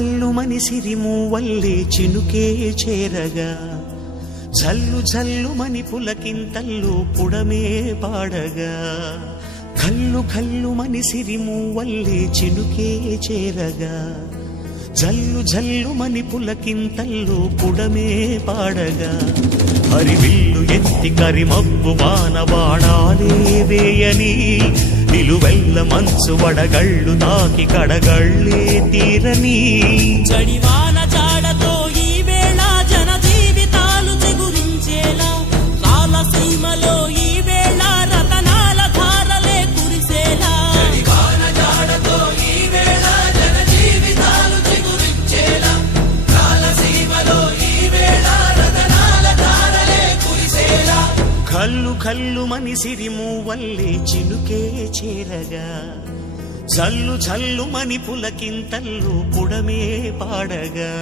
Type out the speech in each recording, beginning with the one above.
ఘల్లు మని సిరిమూవల్లే చినుకే చేరగా జల్లు జల్లు మని పులకింతల్లు పుడమే పాడగా ఘల్లు ఘల్లు మని సిరిమూవల్లే చినుకే చేరగా జల్లు జల్లు మని పులకింతల్లు పుడమే పాడగా హరివిల్లు ఎత్తి కరిమబ్బు వానవాడాలే వేయని నిలువెల్ల మంచు వడగళ్ళు తాకి కడగళ్ళే తీరని జడివాన జాడతో ఈ వేళ జన జీవితాలు చిగురించేలా రాలసీమలో ఈ వేళ రతనాల ధారలే కురిసేలా జడివాన జాడతో ఈ వేళ జన జీవితాలు చిగురించేలా రాలసీమలో ఈ వేళ రతనాల ధారలే కురిసేలా కల్లు కల్లు మని సిరిమూవల్లే చినుకే చేరగా జల్లు జల్లు మని పులకింతల్లు పుడమే పాడగా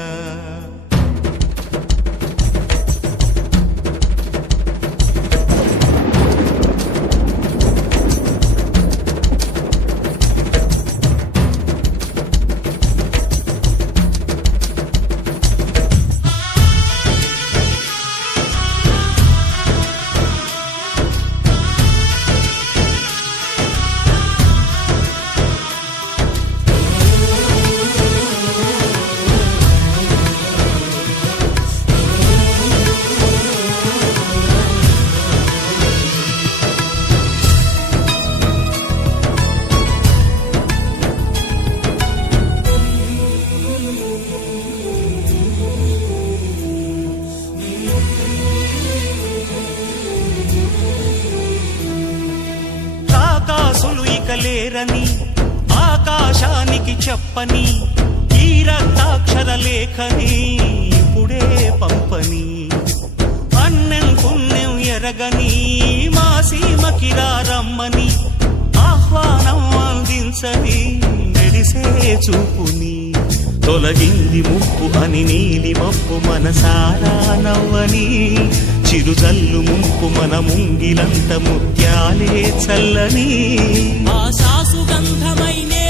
లేరని ఆకాశానికి చెప్పని ఈ రక్తాక్షర లేఖని ఇప్పుడే పంపని అన్నం పుణ్యం ఎరగని మా సీమకి రమ్మని ఆహ్వానం అందించని మెరిసే చూపుని తొలగింది ముప్పు అని నీలి మప్పు మనసారా నవ్వని చిరుజల్లు ముంపు మన ముంగిలంత ముత్యాలే చల్లని ఆశా సుగంధమైనే